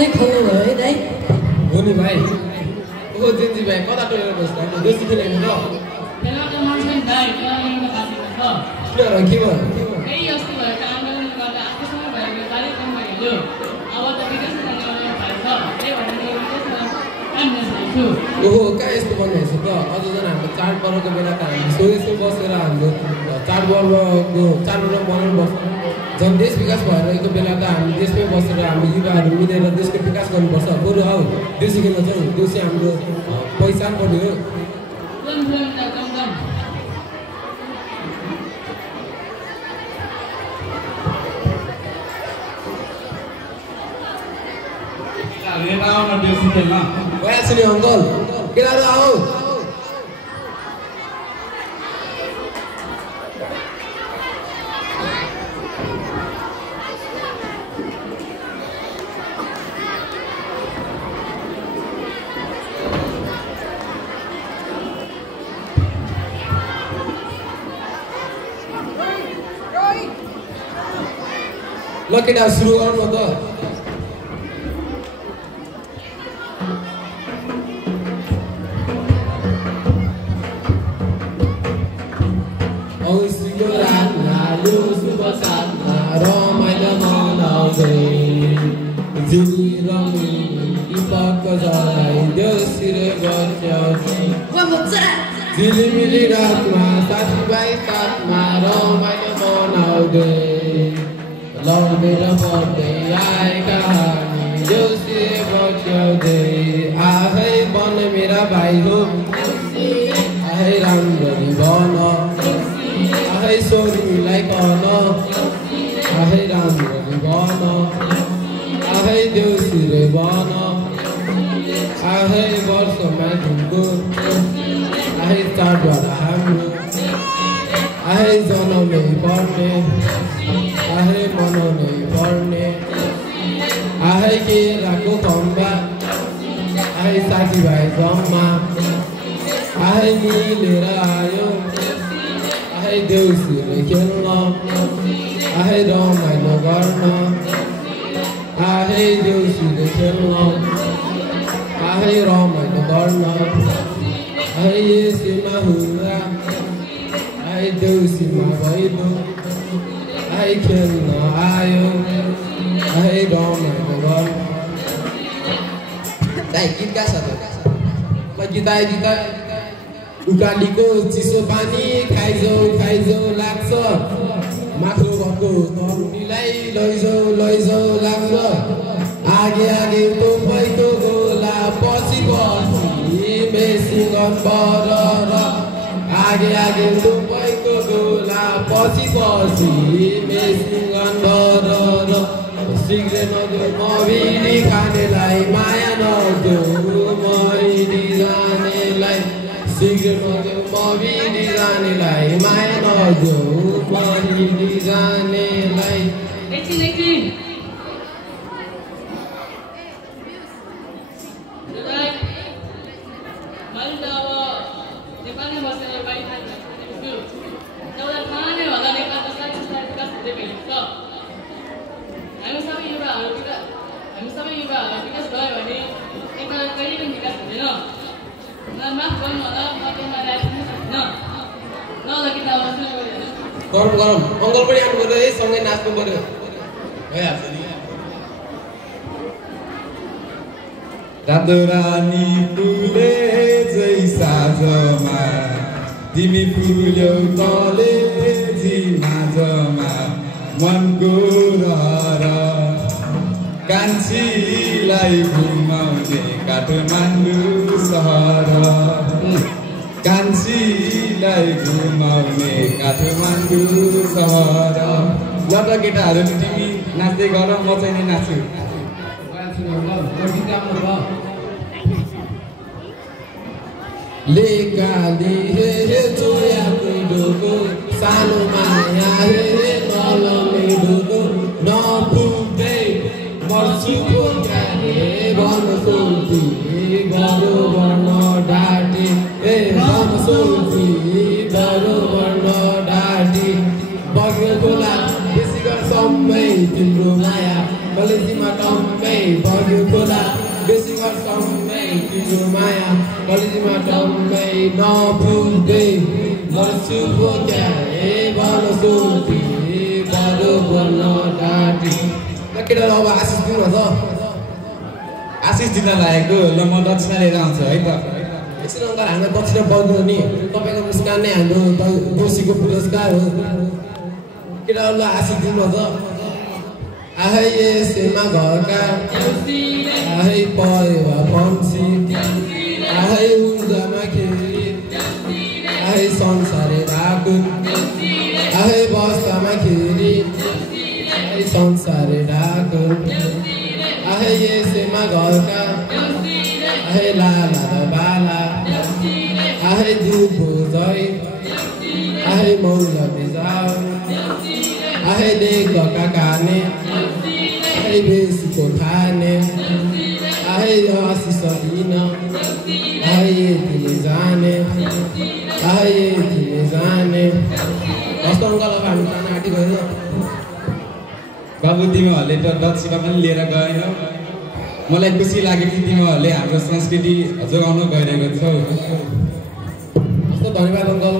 नै खोल्नु भयो है दाइ हो नि भाइ ओ जेन्जी भाइ कता टोलेर बस्दा नि दोस्ती खेलेको न बेला त मान्छे दाइ कालिङमा बाँचेको छ किन के भयो केही अस्ति भएको आन्दोलनले गर्दा आफूसँग भएको कार्यक्रममा हिजो अब त विकास गर्ने भएको छ त्यही भनेर ओहो कहाँ यस्तो भन्नुहुँदैछ त अझ झन् हाम्रो चाडपर्वको बेला त हामी स्वदेशमै बसेर हाम्रो चाडपर्वको चाडपर्व मनाउनु बस्छ झन् देश विकास भइरहेको बेला त हामी देशमै बसेर हामी युवाहरू मिलेर देशको विकास गर्नुपर्छ बरु आऊ देउसी खेल्न जाउँ देउसी हाम्रो पहिचान पर्ने हो गइहाल्छु नि अङ्कल केटाहरू आऊ ल केटा सुरु गर्नु त औँसीको रातमा यो शुभ साथमा रमाइलो मनाउँदै जुली रमी दीपकको जलाई देउसिरे बस्याउँदै झिलिमिली रातमा साथीभाइ साथमा रमाइलो मनाउँदै लौडेर बढ्दै आएका हामी देउसिरे बस्याउँदै आहै बन मेरा भाइ हो आहै राम्ररी बन आहै छोरीलाई कन आहै राम्ररी बन आहै देउसिरे बन आहै वर्षमा झुम्को आहै चाडबाड हाम्रो आहै जनाउनै पर्ने आहै मनाउनै पर्ने आहै केराको खम्बा आहै साथीभाइ जम्मा आहै मिलेर आयो आहै देउसिरे खेल्न आहै रमाइलो गर्न आहै देउसिरे खेल्न आहै रमाइलो गर्न आहै यसैमा हुँदा आहै देउसीमा भैलो आहै खेल्न आयो आहै रमाइलो गर्न दाइ गीत गा छ त गीत उकालीको चिसो पानी खाइजाउ लाग्छ माथो भएको तरुनीलाई लैजाउ लाग्छ आगे तोपैको गोला पछि मेसिन गन बरर आगे तोपैको गोला पछि मेसिन गन बरर सिगरेट नदेऊ मबिडी खानेलाई माया नदेऊ मरिडी जानेलाई सिगरेट नदेऊ मबिडी जानेलाई माया नदेऊ मरिडी जानेलाई गरम अङ्कल पनि आउनु पर्यो है सँगै नाच्नु पर्यो भइहाल्छ नि रातो रानी फुले जै साँझमा तिमी फुल्यौ कलेजी माझमा मनको रहर कान्छीलाई घुमाउने काठमाडौँ सहर कान्छीलाई घुमाउने काठमाडौँ सहर ल त केटाहरू तिमी नाच्दै गर म चाहिँ नि नाच्छु लेकाली हे चोया डोको सानो माया हे नलमे डोको नपुग्दै मर्छु खोकाले भन सोल्ती गरो भन डाँटे ए भन सोल्ती गरो भन डाँटे बग्यो खोला बेसी गर सबै तिम्रो माया कलेजीमा टम्मै बग्यो खोला बेसी गर्छमै तिम्रो माया कलेजमा टम्मै नफुल्दै गर्छु बोक्या ए भन सोधी बडो बोल्न डाँटी केटाहरू अब आशिष दिनु त आशिष दिन लागेको ल म दक्षिणा लिएर आउँछु है त एकछिन अङ्कल हामीलाई दक्षिणा पाउँदैन नि तपाईँको मुस्कान नै हाम्रो दोषीको पुरस्कार हो केटाहरूलाई आशिष दिनु त आहै यसैमा घरका आहै परेवा पम्सी आहै ऊर्जामा खेली आहै संसारे राखु आहै बस्तामा खेली आहै संसारे राखु आहै यसैमा घरका आहै लाला र बाला आहै दुबो जय आहै मौला बिजाउ आहै लेखका काने आहै बेसीको खाने आहै आशिष दिन आहै यति जाने आहै यति जाने कस्तो अङ्कल अब हामी जान आँटी गयो बाबु तिमीहरूले त दक्षिणा पनि लिएर गएनौ मलाई खुसी लाग्यो कि तिमीहरूले हाम्रो संस्कृति जोगाउन गइरहेको छौ कस्तो धन्यवाद अङ्कल